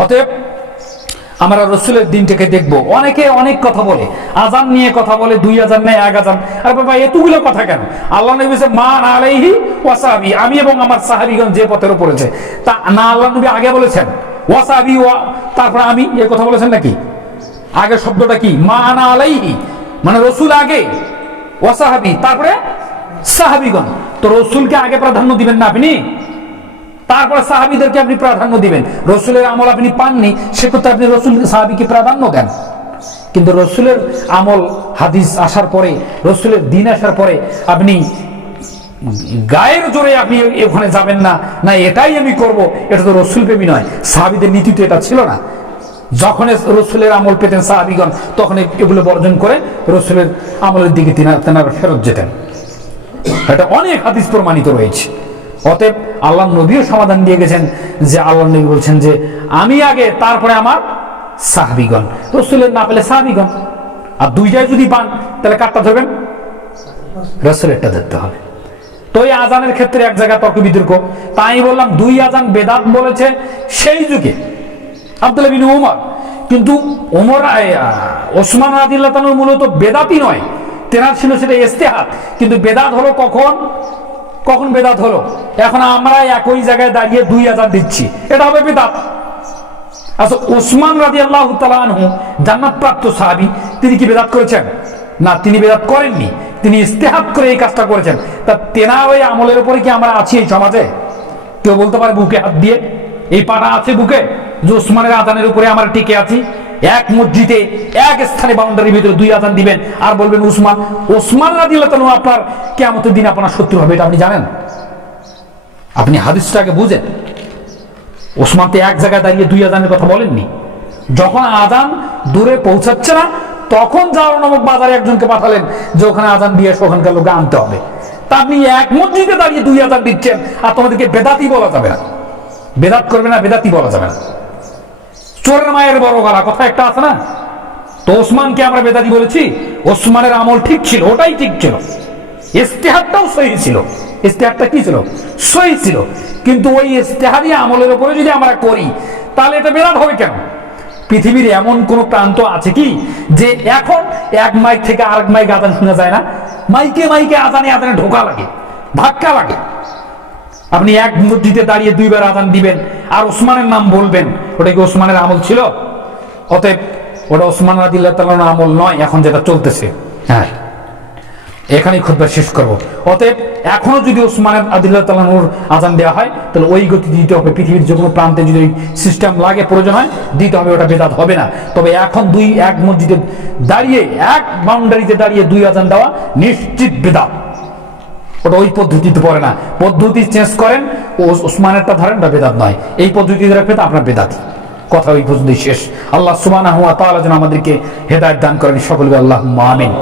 অতএব আমরা রসুলের দিনটাকে দেখব। অনেকে অনেক কথা বলে, আজান নিয়ে কথা বলে, দুই আজান নেয়, এক আজান। আর বাবা, এতগুলো কথা কেন? আল্লাহ নবী না আলাইহি ওয়াসাবি। আমি এবং আমার সাহাবিগণ যে পথের উপরেছে তা না আল্লাহ নবী আগে বলেছেন, ওয়াসাবি ওয়া তারপর আমি এ কথা বলেছেন নাকি? আগে শব্দটা কি? মা আনা আলাইহি। মানে রসুল আগে ওয়াসাহাবি তারপরে সাহাবিগণ। তো রসুলকে আগে প্রাধান্য দিবেন না আপনি? তারপরে সাহাবিদেরকে আপনি প্রাধান্য দিবেন। রসুলের আমল আপনি পাননি সে করতে আপনি রসুল সাহাবিকে প্রাধান্য দেন। কিন্তু রসুলের আমল হাদিস আসার পরে, রসুলের দিন আসার পরে আপনি গায়ের জোরে আপনি ওখানে যাবেন না না এটাই আমি করব, এটা তো রসুল প্রেমী নয়। সাহাবিদের নীতি তো এটা ছিল না। যখন রসুলের আমল পেতেন সাহাবিগণ, তখন এগুলো বর্জন করে রসুলের আমলের দিকে তিনা তেনারা ফেরত যেতেন। এটা অনেক হাদিস প্রমাণিত রয়েছে। অতএব আল্লাহ নবীও সমাধান দিয়ে গেছেন যে আল্লাহ নবী বলছেন যে আমি আগে, তারপরে আমার সাহাবিগণ। রসুলের না পেলে সাহাবিগণ। আর দুইটাই যদি পান, তাহলে কারটা ধরবেন? রসুলেরটা ধরতে হবে। তো এই আজানের ক্ষেত্রে এক জায়গায় তর্ক বিতর্ক। তাই বললাম, দুই আজান বেদাত বলেছে সেই যুগে। আব্দুল্লাহ বিন ওমর কিন্তু ওমর ওসমান রাদিল্লাহ তাআলা মূলত বেদাতি নয়। তেনার ছিল সেটা ইস্তেহাত কিন্তু বেদাত হলো কখন? কখন বেদাত হলো? এখন আমরা একই জায়গায় দাঁড়িয়ে দুই আজান দিচ্ছি। এটা হবে বেদাত। আচ্ছা ওসমান রাজি আল্লাহ আনহু, জান্নাত প্রাপ্ত সাহাবি, তিনি কি বেদাত করেছেন? না, তিনি বেদাত করেননি। তিনি ইস্তেহাত করে এই কাজটা করেছেন। তা তেনা ওই আমলের উপরে কি আমরা আছি এই সমাজে? কেউ বলতে পারে বুকে হাত দিয়ে? এই পাটা আছে বুকে? যে ওসমানের আজানের উপরে আমরা টিকে আছি? এক মসজিদে, এক স্থানে বাউন্ডারির ভিতরে দুই আজান দিবেন। আর বলবেন, উসমান ওসমান রাদিল্লাহ তাআলা আপনার কেমতের দিন আপনার শত্রু হবে। এটা আপনি জানেন? আপনি হাদিসটাকে বুঝেন। ওসমান তো এক জায়গায় দাঁড়িয়ে দুই আজানের কথা বলেননি। যখন আজান দূরে পৌঁছাচ্ছে না, তখন যাওয়ার নামক বাজারে একজনকে পাঠালেন যে, ওখানে আজান দিয়ে ওখানকার লোককে আনতে হবে। তা আপনি এক মসজিদে দাঁড়িয়ে দুই আজান দিচ্ছেন, আর তোমাদেরকে বেদাতি বলা যাবে না। বেদাত করবে না বেদাতি বলা যাবে না। চোরের মায়ের বড় গলা, কথা একটা আছে না? তো ওসমানকে আমরা বেদাতি বলেছি, ওসমানের আমল ঠিক ছিল, ওটাই ঠিক ছিল। ইস্তেহারটাও সহি ছিল। ইস্তেহারটা কি ছিল? সহি ছিল। কিন্তু ওই ইস্তেহারি আমলের উপরে যদি আমরা করি, তাহলে এটা বেরাট হবে কেন? পৃথিবীর এমন কোন প্রান্ত আছে কি, যে এখন এক মাইক থেকে আরেক মাইক আদান শোনা যায় না? মাইকে মাইকে আদানে আদানে ঢোকা লাগে, ধাক্কা লাগে। আপনি এক মসজিদে দাঁড়িয়ে দুইবার আদান দিবেন, আর ওসমানের নাম বলবেন। ওটা কি ওসমানের আমল ছিল? অতএব ওটা ওসমান রাদিল্লাহ তাআলার আমল নয়, এখন যেটা চলতেছে। হ্যাঁ। এখানেই খুদ্া শেষ করব। অতএব এখনও যদি ওসমান আদিল্লাহ তালানুর আজান দেওয়া হয়, তাহলে ওই গতি দিতে হবে। পৃথিবীর যে কোনো প্রান্তে যদি সিস্টেম লাগে, প্রয়োজন হয়, দিতে হবে, ওটা বেদাত হবে না। তবে এখন দুই, এক মসজিদে দাঁড়িয়ে, এক বাউন্ডারিতে দাঁড়িয়ে দুই আজান দেওয়া নিশ্চিত বেদাত। ওটা ওই পদ্ধতিতে পড়ে না। পদ্ধতি চেঞ্জ করেন, ও ওসমানেরটা ধরেন, ওটা বেদাত নয়। এই পদ্ধতি ধরে পেতে আপনার বেদাতি। কথা ওই পর্যন্তই শেষ। আল্লাহ সুমানা হুয়া তাহলে যেন আমাদেরকে হেদায়ত দান করেন সকলকে আল্লাহ আমিন।